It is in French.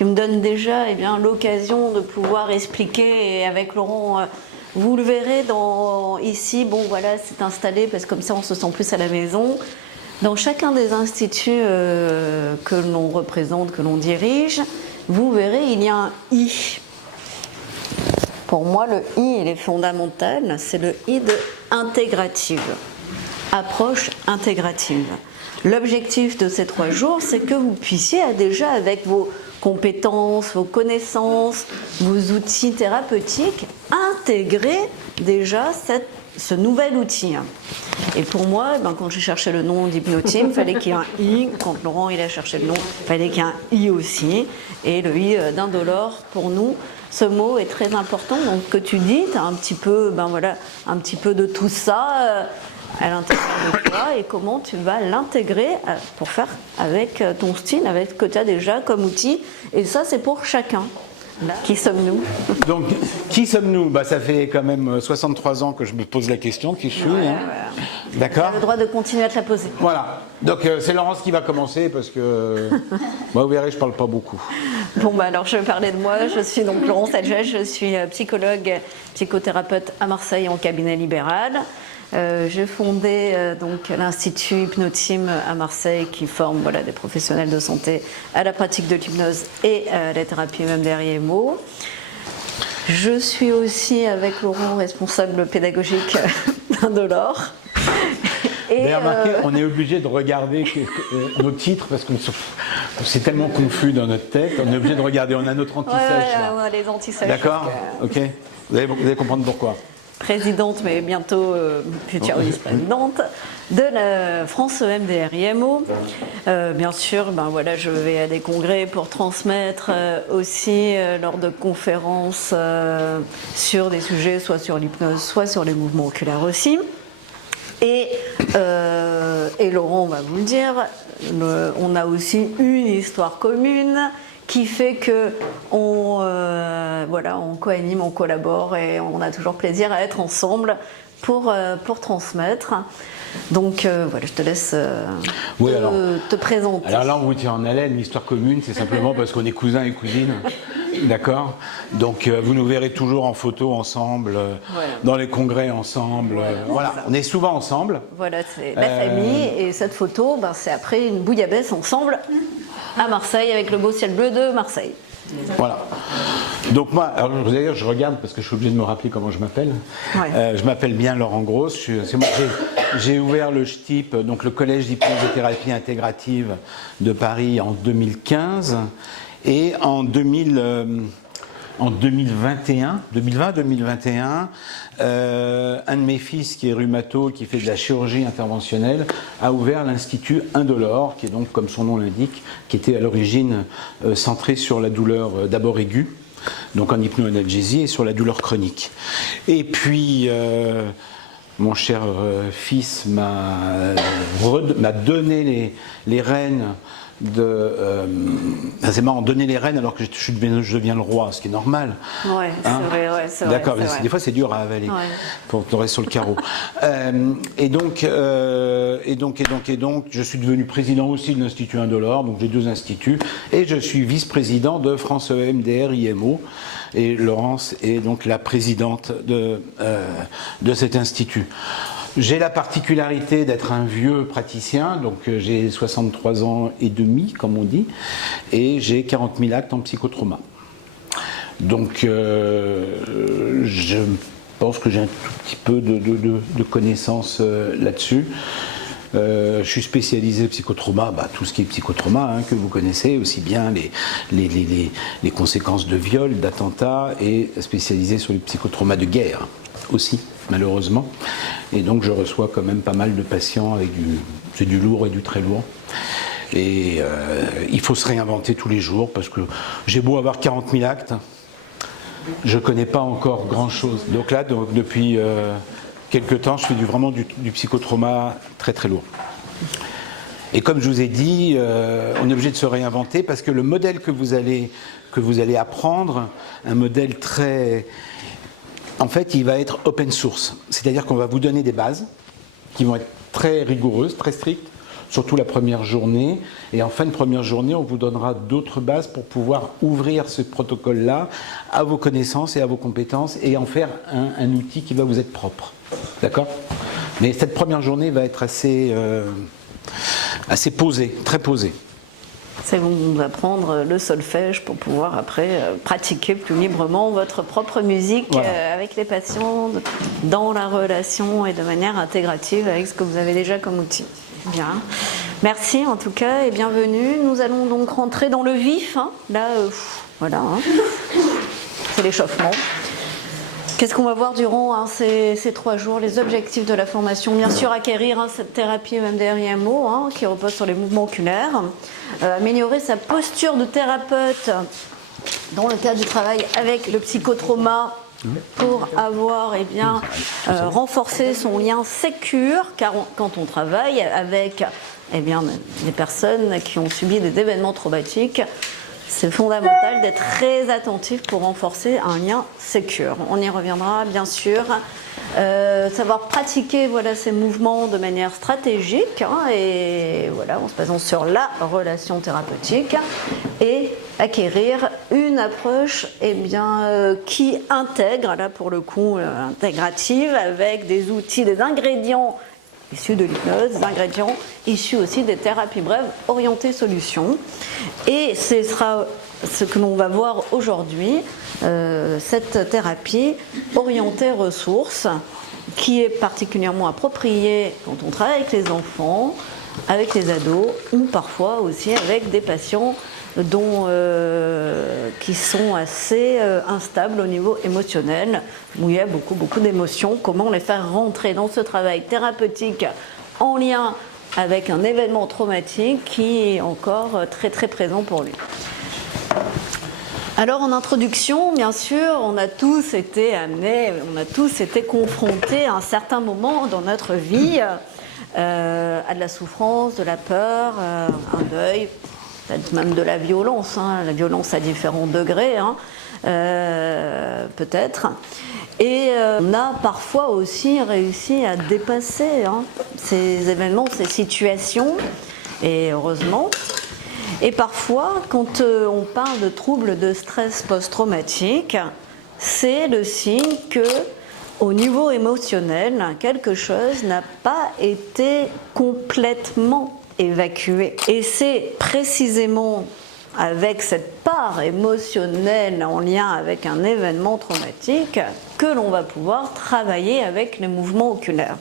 qui me donne déjà l'occasion de pouvoir expliquer, et avec Laurent, vous le verrez ici, bon voilà, c'est installé parce que comme ça on se sent plus à la maison. Dans chacun des instituts que l'on représente, que l'on dirige, vous verrez, il y a un I. Pour moi, le I, il est fondamental, c'est le I de intégrative, approche intégrative. L'objectif de ces 3 jours, c'est que vous puissiez déjà, avec vos compétences, vos connaissances, vos outils thérapeutiques, intégrer déjà ce nouvel outil. Et pour moi, quand j'ai cherché le nom d'Hypnoteam, il fallait qu'il y ait un I. Quand Laurent il a cherché le nom, il fallait qu'il y ait un I aussi. Et le I d'indolore, pour nous, ce mot est très important. Donc, que tu dis, tu as un petit peu, un petit peu de tout ça à l'intérieur de toi, et comment tu vas l'intégrer pour faire avec ton style, avec ce que tu as déjà comme outil. Et ça, c'est pour chacun. Là. Qui sommes-nous? Donc, qui sommes-nous? Ça fait quand même 63 ans que je me pose la question, qui je suis. Ouais. D'accord. Tu as le droit de continuer à te la poser. Voilà. Donc, c'est Laurence qui va commencer parce que, vous verrez, je parle pas beaucoup. Bon, alors je vais parler de moi. Je suis donc Laurence Adjès, je suis psychologue, psychothérapeute à Marseille en cabinet libéral. J'ai fondé donc l'Institut Hypnoteam à Marseille qui forme des professionnels de santé à la pratique de l'hypnose et à la thérapie EMDR IMO. Je suis aussi avec Laurent responsable pédagogique d'Indolore. Vous avez remarqué, on est obligé de regarder nos titres parce que c'est tellement confus dans notre tête. On est obligé de regarder, on a notre anti-sèche. Ouais, on a les anti-sèches. D'accord, ok. Vous allez comprendre pourquoi. Présidente, mais bientôt future vice-présidente de la France EMDR IMO. Bien sûr, je vais à des congrès pour transmettre aussi lors de conférences sur des sujets, soit sur l'hypnose, soit sur les mouvements oculaires aussi. Et Laurent va vous le dire, on a aussi une histoire commune qui fait que on co-anime, on collabore et on a toujours plaisir à être ensemble pour transmettre. Donc je te laisse te présenter. Alors là, on vous tient en haleine, l'histoire commune, c'est simplement parce qu'on est cousins et cousines. D'accord. Donc vous nous verrez toujours en photo ensemble, dans les congrès ensemble. On est souvent ensemble. Voilà, c'est la famille. Et cette photo, c'est après une bouillabaisse ensemble à Marseille avec le beau ciel bleu de Marseille. Voilà. Donc moi, d'ailleurs, je regarde parce que je suis obligé de me rappeler comment je m'appelle. Je m'appelle bien Laurent Gross. J'ai ouvert le STIP, donc le Collège d'hypnose et thérapie intégrative de Paris en 2015. Et en 2020-2021, un de mes fils qui est rhumato, qui fait de la chirurgie interventionnelle, a ouvert l'Institut Indolore, qui est donc, comme son nom l'indique, qui était à l'origine centré sur la douleur d'abord aiguë, donc en hypnoanalgésie, et sur la douleur chronique. Et puis, mon cher fils m'a donné les rênes c'est marrant, donner les rênes alors que je deviens le roi, ce qui est normal. Ouais, c'est vrai, c'est vrai. D'accord, mais des fois c'est dur à avaler pour rester sur le carreau. Et donc, je suis devenu président aussi de l'Institut Indolore, donc j'ai 2 instituts, et je suis vice-président de France EMDR IMO. Et Laurence est donc la présidente de cet institut. J'ai la particularité d'être un vieux praticien, donc j'ai 63 ans et demi, comme on dit, et j'ai 40 000 actes en psychotrauma. Donc je pense que j'ai un tout petit peu de connaissances là-dessus. Je suis spécialisé psychotrauma, tout ce qui est psychotrauma que vous connaissez, aussi bien les conséquences de viol, d'attentats, et spécialisé sur les psychotraumas de guerre aussi, malheureusement. Et donc je reçois quand même pas mal de patients avec du lourd et du très lourd. Et il faut se réinventer tous les jours parce que j'ai beau avoir 40 000 actes, je ne connais pas encore grand-chose. Donc là, depuis quelques temps, je fais vraiment du psychotrauma très très lourd. Et comme je vous ai dit, on est obligé de se réinventer parce que le modèle que vous allez apprendre, un modèle très... En fait, il va être open source, c'est-à-dire qu'on va vous donner des bases qui vont être très rigoureuses, très strictes, surtout la première journée. Et en fin de première journée, on vous donnera d'autres bases pour pouvoir ouvrir ce protocole-là à vos connaissances et à vos compétences et en faire un outil qui va vous être propre. D'accord ? Mais cette première journée va être assez posée, très posée. C'est vous apprendre le solfège pour pouvoir après pratiquer plus librement votre propre musique voilà. Avec les patients, dans la relation et de manière intégrative avec ce que vous avez déjà comme outil. Bien. Merci en tout cas et bienvenue. Nous allons donc rentrer dans le vif. Hein. Là, voilà. Hein. C'est l'échauffement. Qu'est-ce qu'on va voir durant ces 3 jours? Les objectifs de la formation, bien sûr, acquérir cette thérapie EMDR-IMO qui repose sur les mouvements oculaires, améliorer sa posture de thérapeute dans le cadre du travail avec le psychotrauma pour avoir renforcé son lien sécure, car quand on travaille avec des personnes qui ont subi des événements traumatiques, c'est fondamental d'être très attentif pour renforcer un lien sécure. On y reviendra bien sûr. Savoir pratiquer ces mouvements de manière stratégique et en se basant sur la relation thérapeutique et acquérir une approche qui intègre, là pour le coup intégrative, avec des outils, des ingrédients issus de l'hypnose, des ingrédients issus aussi des thérapies brèves orientées solutions. Et ce sera ce que l'on va voir aujourd'hui, cette thérapie orientée ressources, qui est particulièrement appropriée quand on travaille avec les enfants, avec les ados, ou parfois aussi avec des patients qui sont assez instables au niveau émotionnel, où il y a beaucoup d'émotions. Comment les faire rentrer dans ce travail thérapeutique en lien avec un événement traumatique qui est encore très très présent pour lui. Alors en introduction, bien sûr, on a tous été confrontés à un certain moment dans notre vie à de la souffrance, de la peur, un deuil, peut-être même de la violence, la violence à différents degrés, peut-être. Et on a parfois aussi réussi à dépasser ces événements, ces situations, et heureusement. Et parfois, quand on parle de troubles de stress post-traumatique, c'est le signe que, au niveau émotionnel, quelque chose n'a pas été complètement évacué. Et c'est précisément avec cette part émotionnelle en lien avec un événement traumatique que l'on va pouvoir travailler avec les mouvements oculaires.